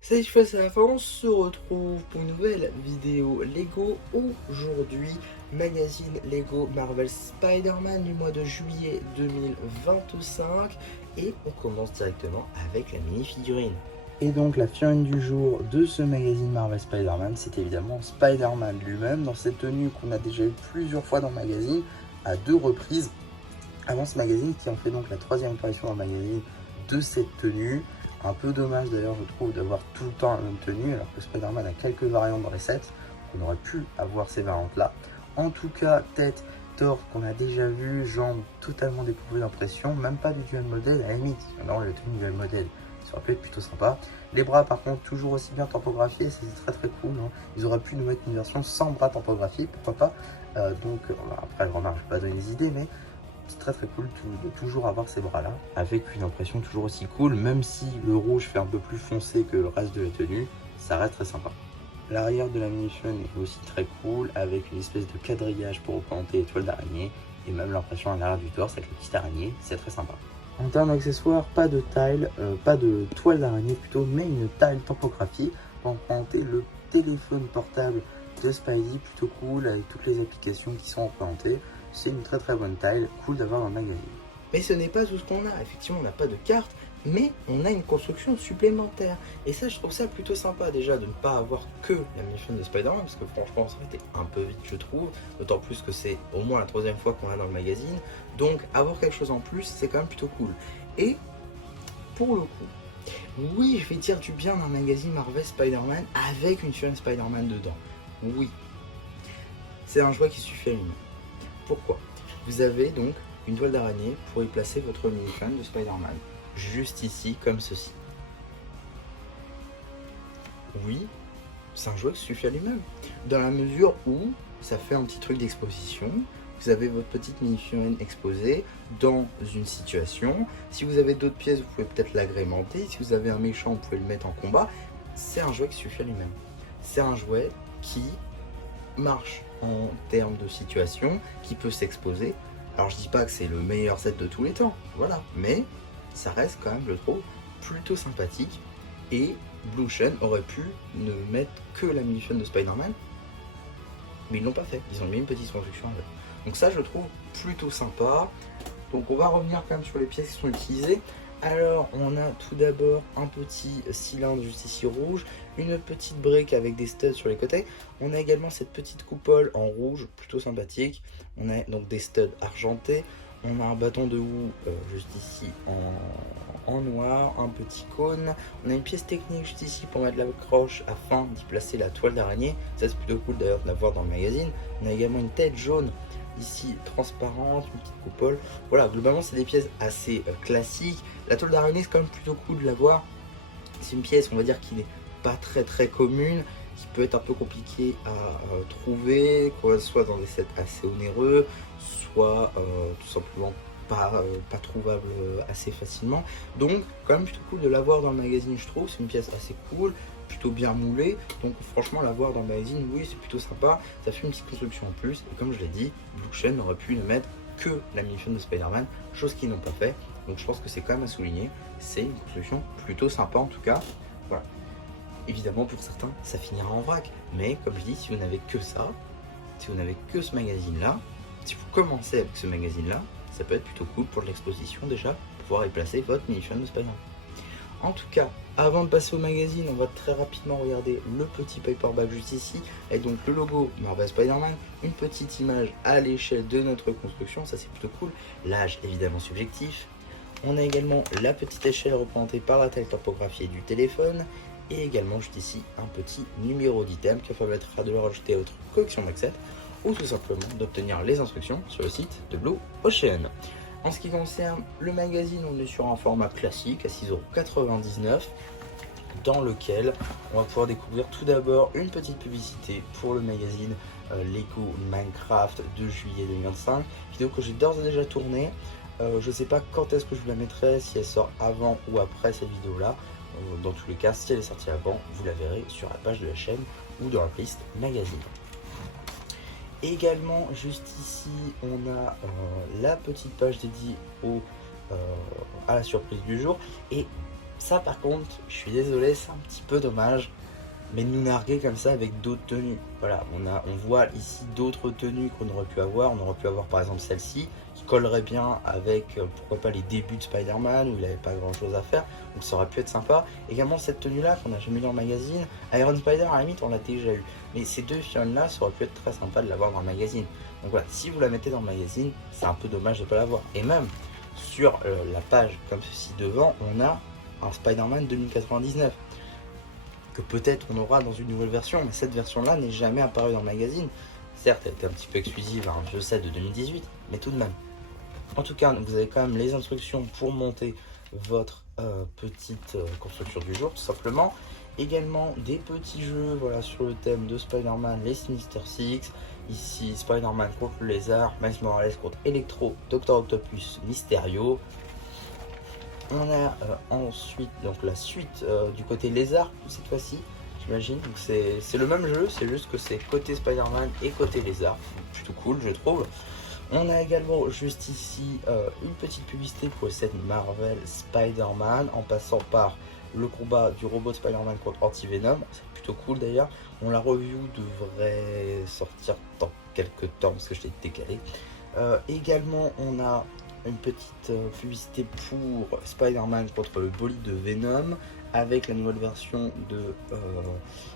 Salut, je fais la fin, on se retrouve pour une nouvelle vidéo Lego. Aujourd'hui, magazine Lego Marvel Spider-Man du mois de juillet 2025. Et on commence directement avec la mini-figurine. Et donc la figurine du jour de ce magazine Marvel Spider-Man, c'est évidemment Spider-Man lui-même, dans cette tenue qu'on a déjà eu plusieurs fois dans le magazine, à 2 reprises, avant ce magazine, qui en fait donc la 3e apparition dans le magazine de cette tenue. Un peu dommage d'ailleurs, je trouve, d'avoir tout le temps la même tenue, alors que Spider-Man a quelques variantes dans les sets, on aurait pu avoir ces variantes-là. En tout cas, tête, torse qu'on a déjà vu, jambes totalement dépourvues d'impression, même pas du dual modèle, à la limite, si on aurait la tenue dual modèle, ça aurait pu être plutôt sympa. Les bras par contre toujours aussi bien tampographiés, c'est très très cool, hein. Ils auraient pu nous mettre une version sans bras tampographiés, pourquoi pas. Après remarque, je vais pas donner des idées, mais c'est très très cool de toujours avoir ces bras là, avec une impression toujours aussi cool, même si le rouge fait un peu plus foncé que le reste de la tenue, ça reste très sympa. L'arrière de la mini-figurine est aussi très cool, avec une espèce de quadrillage pour représenter l'étoile d'araignée, et même l'impression à l'arrière du torse avec la petite araignée, c'est très sympa. En termes d'accessoires, pas de tile, pas de toile d'araignée plutôt, mais une tile tampographiée pour représenter le téléphone portable de Spidey, plutôt cool avec toutes les applications qui sont représentées. C'est une très très bonne tile, cool d'avoir dans le magazine. Mais ce n'est pas tout ce qu'on a. Effectivement, on n'a pas de carte, mais on a une construction supplémentaire. Et ça, je trouve ça plutôt sympa déjà de ne pas avoir que la mini-figurine de Spider-Man, parce que franchement, ça aurait été un peu vite, je trouve. D'autant plus que c'est au moins la 3e fois qu'on l'a dans le magazine. Donc, avoir quelque chose en plus, c'est quand même plutôt cool. Et pour le coup, oui, je vais dire du bien d'un magazine Marvel Spider-Man avec une figurine Spider-Man dedans. Oui. C'est un jouet qui suffit à lui. Pourquoi? Vous avez donc une toile d'araignée pour y placer votre mini-figurine de Spider-Man. Juste ici, comme ceci. Oui, c'est un jouet qui suffit à lui-même. Dans la mesure où ça fait un petit truc d'exposition. Vous avez votre petite mini-figurine exposée dans une situation. Si vous avez d'autres pièces, vous pouvez peut-être l'agrémenter. Si vous avez un méchant, vous pouvez le mettre en combat. C'est un jouet qui suffit à lui-même. C'est un jouet qui marche en termes de situation, qui peut s'exposer. Alors je dis pas que c'est le meilleur set de tous les temps, voilà, mais ça reste quand même, je trouve, plutôt sympathique. Et Blue Ocean aurait pu ne mettre que la mini-figurine de Spider-Man, mais ils l'ont pas fait, ils ont mis une petite construction avec. Donc ça, je trouve plutôt sympa. Donc on va revenir quand même sur les pièces qui sont utilisées. Alors on a tout d'abord un petit cylindre juste ici rouge, une petite brique avec des studs sur les côtés. On a également cette petite coupole en rouge, plutôt sympathique. On a donc des studs argentés. On a un bâton de houe juste ici en noir, un petit cône. On a une pièce technique juste ici pour mettre la croche afin d'y placer la toile d'araignée. Ça c'est plutôt cool d'ailleurs de la voir dans le magazine. On a également une tête jaune ici transparente, une petite coupole. Voilà, globalement c'est des pièces assez classiques. La toile d'araignée c'est quand même plutôt cool de la voir. C'est une pièce on va dire qui n'est pas très commune, qui peut être un peu compliqué à trouver, soit dans des sets assez onéreux, soit tout simplement pas trouvable assez facilement. Donc quand même plutôt cool de l'avoir dans le magazine je trouve, c'est une pièce assez cool, plutôt bien moulée, donc franchement l'avoir dans le magazine, oui c'est plutôt sympa, ça fait une petite construction en plus, et comme je l'ai dit, Blue Ocean aurait pu ne mettre que la mini-figurine de Spider-Man, chose qu'ils n'ont pas fait, donc je pense que c'est quand même à souligner, c'est une construction plutôt sympa en tout cas, voilà. Évidemment pour certains ça finira en vrac, mais comme je dis, si vous n'avez que ça, si vous n'avez que ce magazine là, si vous commencez avec ce magazine là, ça peut être plutôt cool pour l'exposition déjà, pouvoir y placer votre mini-figurine de Spider-Man. En tout cas, avant de passer au magazine, on va très rapidement regarder le petit paperback juste ici, et donc le logo Marvel Spider-Man, une petite image à l'échelle de notre construction, ça c'est plutôt cool, l'âge évidemment subjectif. On a également la petite échelle représentée par la taille topographiée du téléphone, et également juste ici un petit numéro d'item qui permettra de le rajouter à votre collection Maxette, ou tout simplement d'obtenir les instructions sur le site de Blue Ocean. En ce qui concerne le magazine, on est sur un format classique à 6,99 € dans lequel on va pouvoir découvrir tout d'abord une petite publicité pour le magazine Lego Minecraft de juillet 2025, vidéo que j'ai d'ores et déjà tournée. Je ne sais pas quand est-ce que je vous la mettrai, si elle sort avant ou après cette vidéo là. Dans tous les cas, si elle est sortie avant, vous la verrez sur la page de la chaîne ou dans la playlist magazine. Également, juste ici, on a la petite page dédiée à la surprise du jour. Et Ça par contre, je suis désolé, c'est un petit peu dommage, mais de nous narguer comme ça avec d'autres tenues. Voilà, on voit ici d'autres tenues qu'on aurait pu avoir. On aurait pu avoir par exemple celle-ci, qui collerait bien avec, pourquoi pas, les débuts de Spider-Man, où il n'avait pas grand-chose à faire, donc ça aurait pu être sympa. Également cette tenue-là, qu'on n'a jamais eu dans le magazine. Iron Spider, à la limite, on l'a déjà eu. Mais ces deux figurines-là, ça aurait pu être très sympa de l'avoir dans le magazine. Donc voilà, si vous la mettez dans le magazine, c'est un peu dommage de ne pas l'avoir. Et même, sur la page comme ceci devant, on a un Spider-Man 2099. Que peut-être on aura dans une nouvelle version, mais cette version-là n'est jamais apparue dans le magazine. Certes, elle était un petit peu exclusive à un jeu set de 2018, mais tout de même. En tout cas, vous avez quand même les instructions pour monter votre petite construction du jour, tout simplement. Également des petits jeux, voilà, sur le thème de Spider-Man, les Sinister Six. Ici, Spider-Man contre le lézard, Miles Morales contre Electro, Dr. Octopus, Mysterio. On a ensuite donc la suite du côté lézard cette fois-ci, j'imagine. Donc c'est le même jeu, c'est juste que c'est côté Spider-Man et côté lézard. Plutôt cool, je trouve. On a également juste ici une petite publicité pour le set Marvel Spider-Man, en passant par le combat du robot de Spider-Man contre Anti-Venom. C'est plutôt cool d'ailleurs. La review devrait sortir dans quelques temps parce que je l'ai décalé. Également, on a une petite publicité pour Spider-Man contre le bolide de Venom avec la nouvelle version de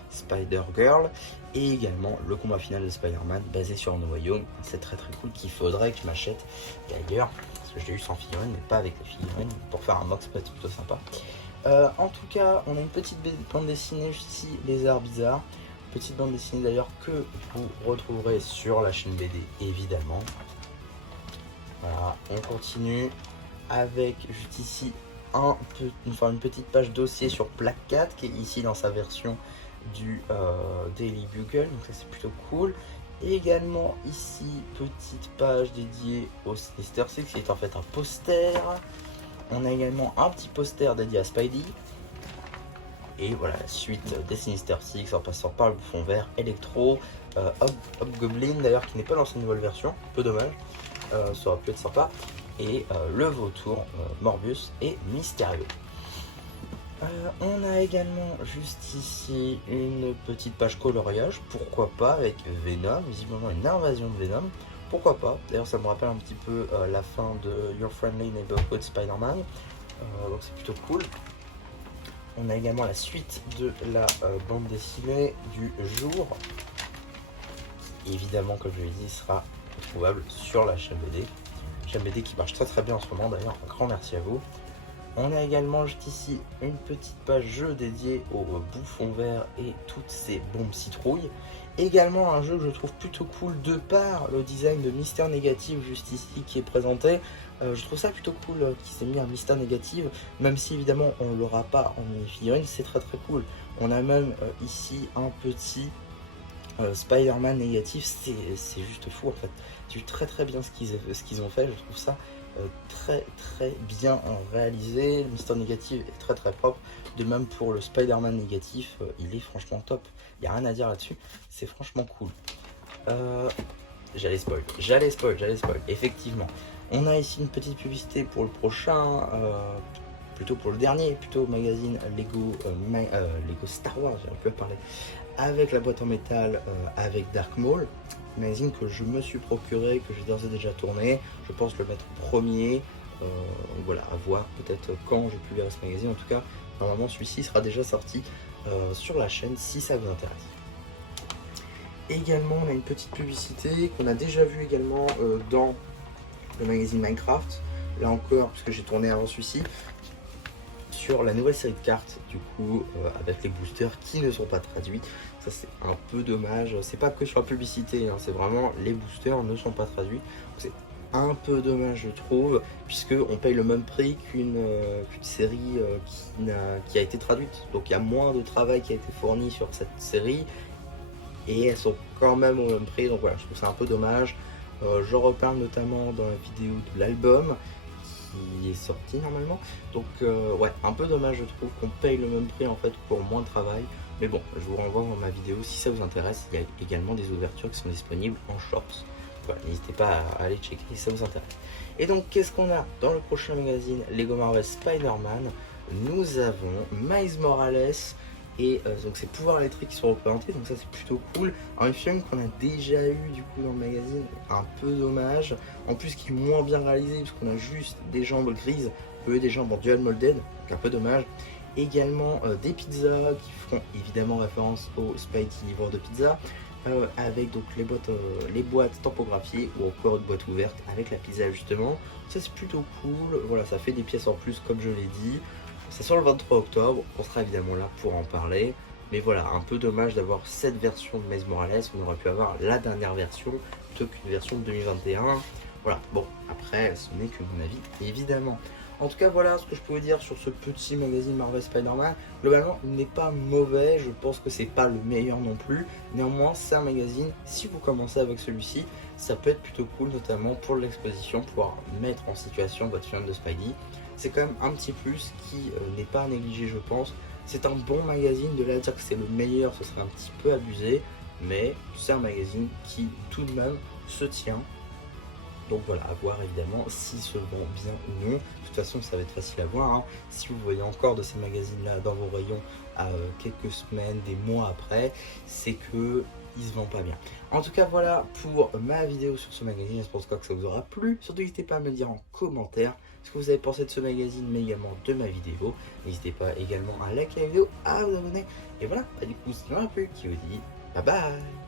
Spider-Girl et également le combat final de Spider-Man basé sur un royaume. C'est très cool, qu'il faudrait que je m'achète d'ailleurs parce que je l'ai eu sans figurine mais pas avec les figurines pour faire un box plate plutôt sympa. En tout cas, on a une petite bande dessinée juste ici, Les Arts Bizarres. Petite bande dessinée d'ailleurs que vous retrouverez sur la chaîne BD évidemment. Voilà, on continue avec juste ici une petite page dossier sur Black Cat qui est ici dans sa version du Daily Bugle, donc ça c'est plutôt cool. Et également ici, petite page dédiée au Sinister Six qui est en fait un poster. On a également un petit poster dédié à Spidey. Et voilà la suite des Sinister Six en passant par le Bouffon Vert, Electro, Hobgoblin d'ailleurs qui n'est pas dans sa nouvelle version, un peu dommage. Ça aurait pu être sympa, et le vautour Morbius et Mysterio. On a également juste ici une petite page coloriage, pourquoi pas, avec Venom, visiblement une invasion de Venom, pourquoi pas. D'ailleurs ça me rappelle un petit peu la fin de Your Friendly Neighborhood Spider-Man, donc c'est plutôt cool. On a également la suite de la bande dessinée du jour, qui évidemment, comme je l'ai dit, sera trouvable sur la chaîne BD. Chaîne BD qui marche très bien en ce moment d'ailleurs, un grand merci à vous. On a également juste ici une petite page jeu dédiée au Bouffon Vert et toutes ces bombes citrouilles. Également un jeu que je trouve plutôt cool de par le design de Mister Négative juste ici qui est présenté. Je trouve ça plutôt cool qu'il s'est mis un Mister Négative, même si évidemment on ne l'aura pas en figurine, c'est très cool. On a même ici un petit Spider-Man négatif, c'est juste fou en fait. C'est très bien ce qu'ils ont fait, je trouve ça très bien réalisé. Le Mister Négatif est très propre, de même pour le Spider-Man négatif, il est franchement top, il n'y a rien à dire là-dessus, c'est franchement cool. J'allais spoil, effectivement. On a ici une petite publicité pour le prochain, plutôt pour le dernier, plutôt magazine Lego Star Wars, j'aurais pu parler, avec la boîte en métal, avec Dark Maul, magazine que je me suis procuré, que j'ai d'ores et déjà tourné, je pense le mettre premier, voilà, à voir peut-être quand je publierai ce magazine, en tout cas, normalement celui-ci sera déjà sorti sur la chaîne si ça vous intéresse. Également, on a une petite publicité qu'on a déjà vue également dans le magazine Minecraft, là encore, puisque j'ai tourné avant celui-ci, sur la nouvelle série de cartes, du coup, avec les boosters qui ne sont pas traduits. Ça, c'est un peu dommage. C'est pas que sur la publicité, hein, c'est vraiment les boosters ne sont pas traduits. C'est un peu dommage, je trouve, puisque on paye le même prix qu'une série qui a été traduite. Donc, il y a moins de travail qui a été fourni sur cette série et elles sont quand même au même prix. Donc voilà, je trouve ça un peu dommage. J'en reparle notamment dans la vidéo de l'album qui est sorti normalement, donc ouais, un peu dommage je trouve qu'on paye le même prix en fait pour moins de travail, mais bon, je vous renvoie dans ma vidéo si ça vous intéresse. Il y a également des ouvertures qui sont disponibles en shorts, voilà, n'hésitez pas à aller checker si ça vous intéresse. Et donc qu'est-ce qu'on a dans le prochain magazine Lego Marvel Spider-Man? nous avons Miles Morales et donc ses pouvoirs électriques qui sont représentés, donc ça c'est plutôt cool. Un film qu'on a déjà eu du coup dans le magazine, un peu dommage, en plus qui est moins bien réalisé parce qu'on a juste des jambes grises, eux des jambes en dual molded, donc un peu dommage. Également des pizzas qui feront évidemment référence au Spidey livreur de pizza, avec donc les boîtes tampographiées ou encore une boîte ouverte avec la pizza justement. Ça c'est plutôt cool, voilà, ça fait des pièces en plus comme je l'ai dit. Ça sort le 23 octobre, on sera évidemment là pour en parler. Mais voilà, un peu dommage d'avoir cette version de Miles Morales, on aurait pu avoir la dernière version plutôt qu'une version de 2021. Voilà, bon, après ce n'est que mon avis évidemment. En tout cas, voilà ce que je peux vous dire sur ce petit magazine Marvel Spider-Man. Globalement, il n'est pas mauvais, je pense que c'est pas le meilleur non plus. Néanmoins, c'est un magazine, si vous commencez avec celui-ci, ça peut être plutôt cool, notamment pour l'exposition, pouvoir mettre en situation votre fan de Spidey. C'est quand même un petit plus qui n'est pas à négliger, je pense. C'est un bon magazine, de là à dire que c'est le meilleur, ce serait un petit peu abusé, mais c'est un magazine qui tout de même se tient. Donc voilà, à voir évidemment s'il se vend bien ou non. De toute façon, ça va être facile à voir, hein. Si vous voyez encore de ces magazines-là dans vos rayons à quelques semaines, des mois après, c'est que il se vend pas bien. En tout cas, voilà pour ma vidéo sur ce magazine. J'espère que ça vous aura plu. Surtout, n'hésitez pas à me dire en commentaire ce que vous avez pensé de ce magazine, mais également de ma vidéo. N'hésitez pas également à liker la vidéo, à vous abonner. Et voilà, du coup, c'est un peu qui vous dit bye bye.